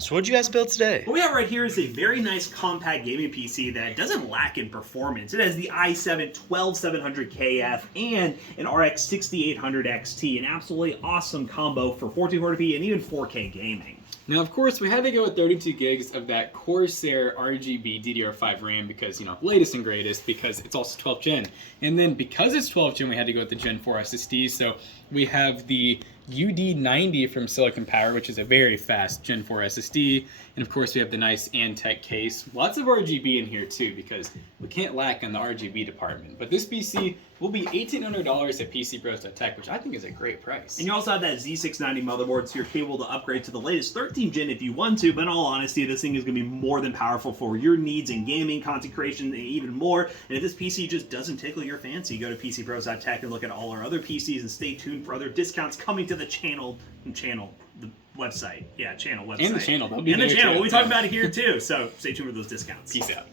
So what'd you guys build today? What we have right here is a very nice compact gaming PC that doesn't lack in performance. It has the i7-12700KF and an RX 6800 XT, an absolutely awesome combo for 1440p and even 4K gaming. Now, of course, we had to go with 32 gigs of that Corsair RGB DDR5 RAM because, you know, latest and greatest, because it's also 12th gen. And then because it's 12th gen, we had to go with the Gen 4 SSD. So we have the UD90 from Silicon Power, which is a very fast Gen 4 SSD. And of course, we have the nice Antec case. Lots of RGB in here too, because we can't lack on the RGB department. But this PC will be $1,800 at PCPros.tech, which I think is a great price. And you also have that Z690 motherboard, so you're capable to upgrade to the latest 13th gen if you want to, but in all honesty, this thing is going to be more than powerful for your needs in gaming, content creation, and even more. And if this PC just doesn't tickle your fancy, go to PCPros.tech and look at all our other PCs and stay tuned for other discounts coming to the channel, the website. Yeah, channel website. And the channel. And the channel. We'll be talking about it here too, so stay tuned for those discounts. Peace out.